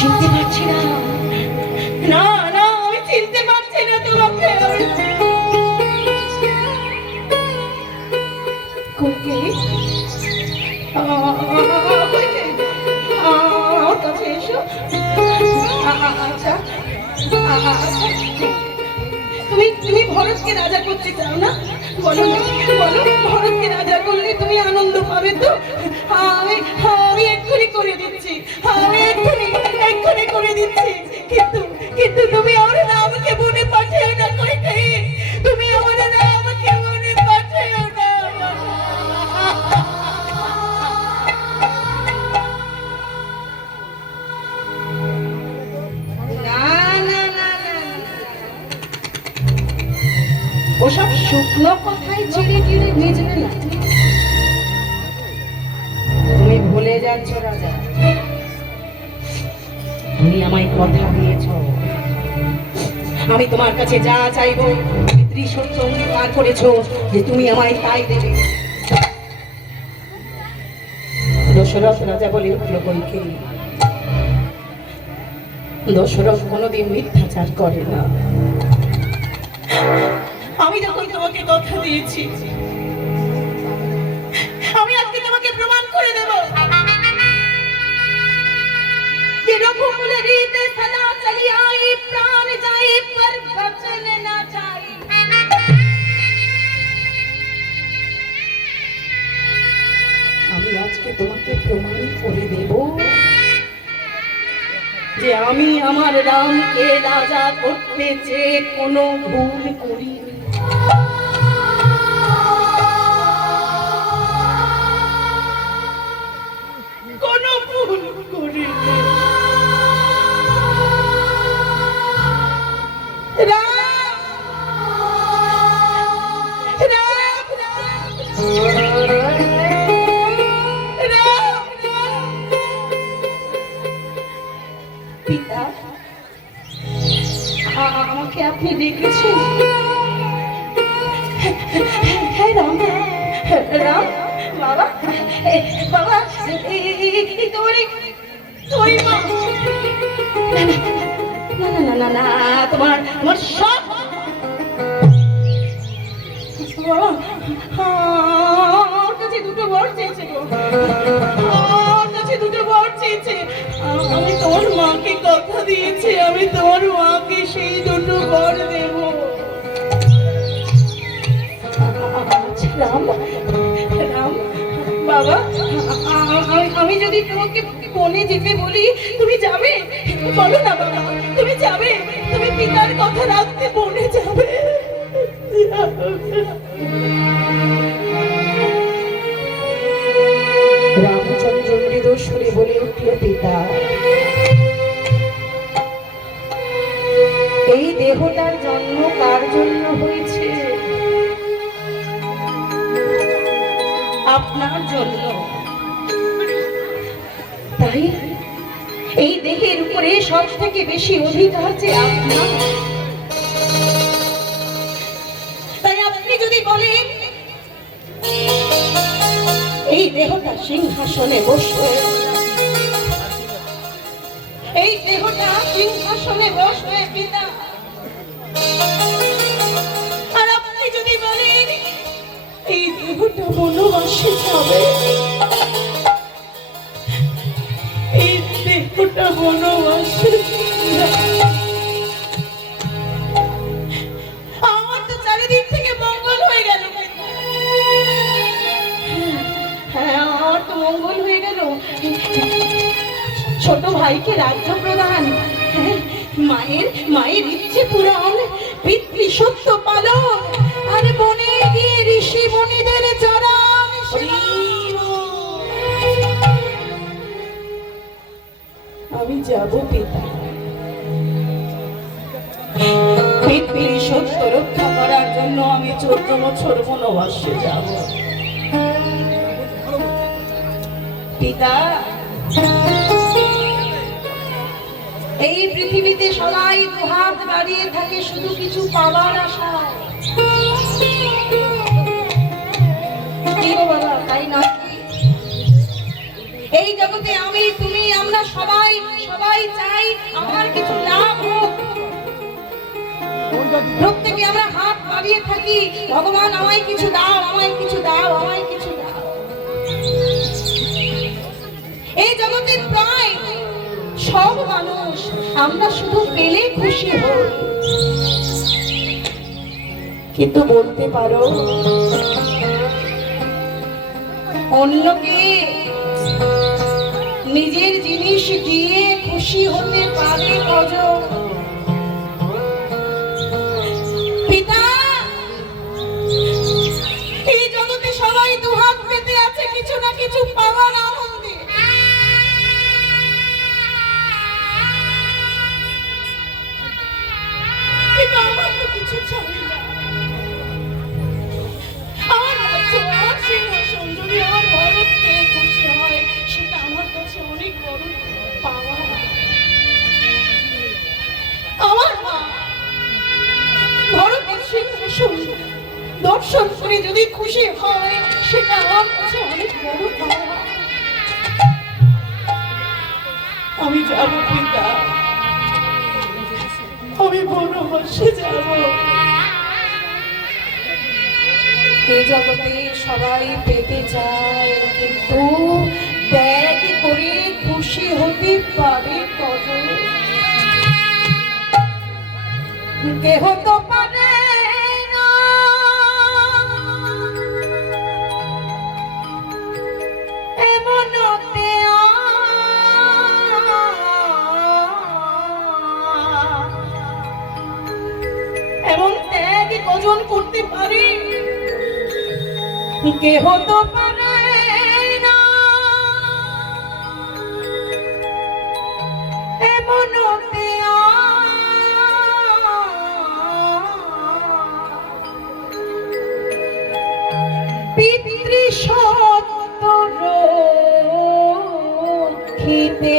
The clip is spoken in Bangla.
চিনতে পারছি না, না না আমি চিনতে পারছি না তোমাকে। আমার কাছে এসো। আচ্ছা তুমি তুমি ভরতকে রাজা করতে চাও না? বলো না, বলো ভরতকে রাজা করলে তুমি আনন্দ পাবে তো? আমি আমি এক্ষুনি করে দিচ্ছি, আমি এক্ষুনি করে দিচ্ছি। কিন্তু কিন্তু তুমি আমার রামকে বনে পাঠিও না কইকেয়ী, তুমি আমার রামকে বনে পাঠিও না। ওসব শুকনো কথাই ছিঁড়ে টিড়ে ভিজবে না। তুমি ভুলে যাচ্ছ রাজা, তুমি আমায় কথা দিয়েছ, আমি তোমার কাছে যা চাইবো ত্রিসত্য অঙ্গীকার করেছ যে তুমি আমায় তাই দেবে। দশরথ রাজা বলে উঠল, কইকেয়ী দশরথ কোনোদিন মিথ্যাচার করে না। আমি যখন তোমাকে কথা দিয়েছি, আমি আজকে তোমাকে প্রমাণ করে দেব যে রঘুকুলে রীতে সদা চলিয়াই, প্রাণ যাই पर वचन না যাই। আমি আজকে তোমাকে প্রমাণ করে দেব যে আমি আমার রামকে রাজা করতে চেয়ে কোনো ভুল করিনি। কোনো ভুল করিনি। পিতা, আমাকে আপনি ডেকেছেন? হ্যাঁ রাম, রাম বাবা, বাবা তোমার মা। না না না না না, তোমার তোমার সব আমার কাছে দুটো বর চেয়েছে, আমার কাছে দুটো বর চেয়েছে। আমি তোমার মাকে কথা দিয়েছি, আমি তোমার মাকে সেই দুটো বর দেব। রাম, রাম বাবা, আমি যদি তোমাকে বনে যেতে বলি তুমি যাবে? বলো না বাবা, তুমি যাবে? তুমি পিতার কথা রাখতে বনে যাবে? রামচন্দ্র মৃদু সুরে বলে উঠল, পিতা এই দেহটার জন্ম কার জন্য হয়েছে? আপনার জন্য। তাই এই দেহের উপরে সব থেকে বেশি অধিকার যে আপনার। তাই আপনি যদি বলেন এই দেহটা সিংহাসনে বসবে, এই দেহটা সিংহাসনে বসবে পিতা। আর আপনি যদি বলেন এই দেহটা বনবাসে যাবে, এই দেহটা বনবাসে আমার তো চারিদিক থেকে মঙ্গল হয়ে গেল। হ্যাঁ আমার তো মঙ্গল হয়ে গেল। ছোট ভাইকে রাজ্য প্রদান, মায়ের মায়ের ইচ্ছে পূরণ, পিতৃ সত্য পালন, আর বনে গিয়ে ঋষি মুনিদের চরণ আমি যাব পিতা। পিতৃ সত্য রক্ষা করার জন্য আমি 14 বছর বনবাসে যাব পিতা। এই পৃথিবীতে সবাই দুহাত বাড়িয়ে থাকে শুধু কিছু পাওয়ার আশায়, তাই নয়? এই জগতে আমি তুমি আমরা সবাই সবাই চাই প্রত্যেকে আমরা হাত বাড়িয়ে থাকি, ভগবান আমায় কিছু দাও, আমায় কিছু দাও, আমায় কিছু দাও। এই জগতে প্রায় সব মানুষ আমরা শুধু পেলে খুশি হই, কিন্তু বলতে পারো অন্যকে নিজের জিনিস দিয়ে খুশি হতে পারে কজন? পিতা, এই জগতে সবাই দুহাত পেতে আছে কিছু না কিছু পাওয়ার আনন্দে। কিন্তু আমার তো কিছু চাই না। আমার রাজ্য, আমার সিংহাসন যদি আমার ভারত পেয়ে খুশি হয়, সেটা আমার কাছে অনেক বড় পাওয়া। আমার মা ভারতের সিংহাসন দর্শন করে যদি খুশি হয়, সেটা আমার কাছে অনেক বড় পাওয়া। আমি যাব পিতা, আমি বনবাসে যাব। এই জগতে সবাই পেতে চায়, কিন্তু ত্যাগ করে খুশি হতে পারে কজন? কেহ তো পারে না, এমনতে এমন ত্যাগ কজন করতে পারে? কেহ তো পারে না, এমনতে পিতৃসত্য রক্ষিতে